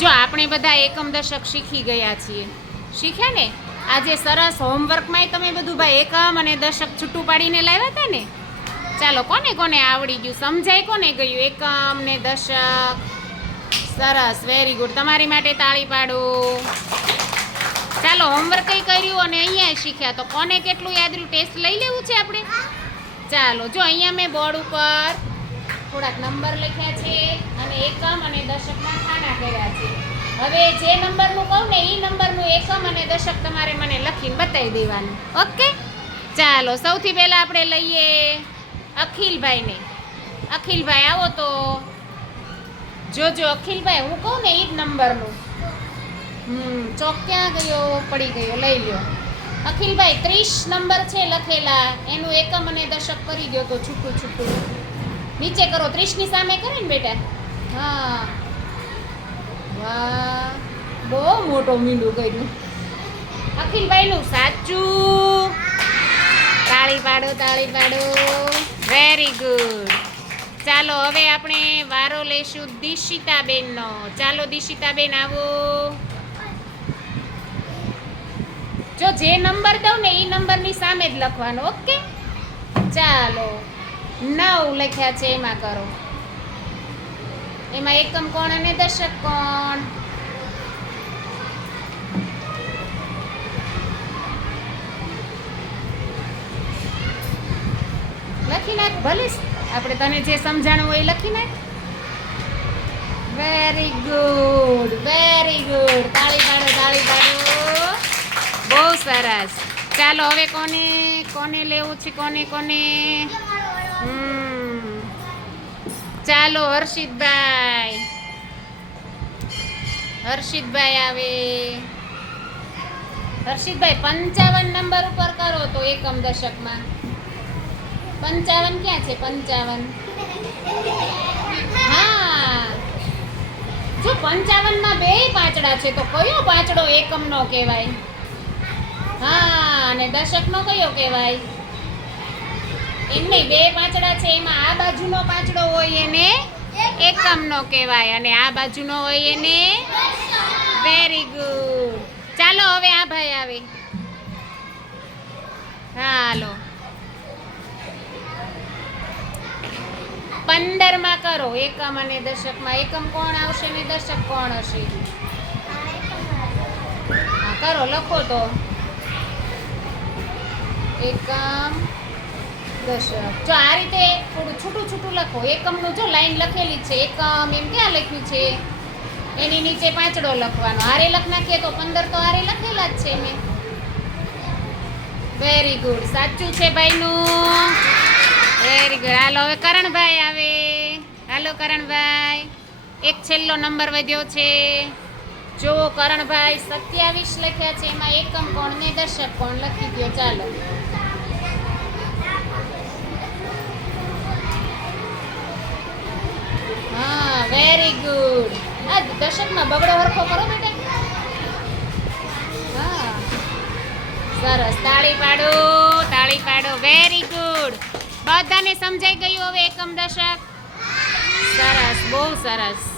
જો આપણે બધા એકમ દશક શીખી ગયા છીએ. શીખ્યા ને? આજે સરસ હોમવર્કમાંય તમે બધું ભાઈ એકમ અને દશક છૂટું પાડીને લાવ્યા હતા ને? ચાલો, કોને કોને આવડી ગયું? સમજાય કોને ગયું? એકમ ને દશક? સરસ વેરી ગુડ તમારી માટે તાળી પાડો. ચાલો હોમવર્ક કર્યું અને અહીંયા શીખ્યા. તો કોને કેટલું યાદ રહ્યું? ટેસ્ટ લઈ લેવું છે આપણે? ચાલો, જો અહીંયા મેં બોર્ડ ઉપર થોડાક નંબર લખ્યા છે અને એકમ અને દશકના ખાના કર્યા છે. હવે જે નંબરનું કહું ને એ નંબરનું એકમ અને દશક તમારે મને લખીને બતાવી દેવાનું. ઓકે? ચાલો, સૌથી પહેલાં આપણે લઈએ અખિલભાઈને. અખિલભાઈ, આવો તો. જોજો, અખિલભાઈ, હું કહું ને એ જ નંબરનું. હમ, ચોક ક્યાં ગયો? પડી ગયો, લઈ લ્યો. અખિલભાઈ, ત્રીસ નંબર છે લખેલા. એનું એકમ અને દશક કરી દો તો છૂટું છૂટું. નીચે કરો, ત્રીસની સામે કરે ને બેટા. હા. વાહ, બહુ મોટો મીંડું કર્યું અખિલભાઈનું સાચું. તાળી પાડો તાળી પાડો. વેરી ગુડ ચાલો, હવે આપણે વારો લેશું દિશિતાબેનનો. ચાલો, દિશિતાબેન, આવો. જો જે નંબર દઉં ને એ નંબરની સામે જ લખવાનો, ઓકે? ચાલો, નવ લખ્યા છે, એમાં કરો. એમાં એકમ કોણ અને દશક કોણ? લખી નાખ, ભલે. આપણે તને જે સમજાણું હોય એ લખી નાખ. વેરી ગુડ વેરી ગુડ તાળી પાડો તાળી પાડો. બહુ સરસ. ચાલો, હવે કોને કોને લેવું છે, કોને કોને? હમ. ચાલો હર્ષિતભાઈ. હર્ષિતભાઈ આવે. હર્ષિતભાઈ, પંચાવન નંબર ઉપર કરો તો એકમ દશકમાં. પંચાવન ક્યાં છે? પંચાવન. હા. જો પંચાવનમાં બે પાંચડા છે, તો કયો પાંચડો એકમનો કહેવાય? હા, અને દશકનો કયો કહેવાય? એમ નહીં, બે પાંચડા છે, એમાં આ બાજુનો પાંચડો હોય એને એકમનો કહેવાય અને આ બાજુનો હોય એને વેરી ગુડ ચાલો, હવે આ ભાઈ આવે. હાલો. પંદરમાં કરો, એકમ અને દશકમાં. એકમ કોણ આવશે ને દશક કોણ હશે? કરો, લખો તો. એકમ દશક જો આ રીતે થોડું છૂટું છૂટું લખો. એકમનું જો લાઈન લખેલી છે, એકમ એમ ક્યાં લખ્યું છે? એની નીચે પાંચડો લખવાનો. હારે લખ નાખીએ તો પંદર તો હારે લખેલા જ છે મેં. વેરી ગુડ સાચું છે ભાઈનું? વેરી ગુડ હાલો, હવે કરણભાઈ આવે. હાલો, કરણભાઈ. એક છેલ્લો નંબર વધ્યો છે. જો કરણભાઈ સત્યાવીસ લખ્યા છે, એમાં એકમ કોણ ને દશક કોણ લખી દો ચાલો. દશકમાં બગડો હરખો કરો બેટા. સરસ. તાળી પાડો તાળી પાડો. વેરી ગુડ બધાને સમજાઈ ગયું હવે એકમ દશક સરસ. બહુ સરસ.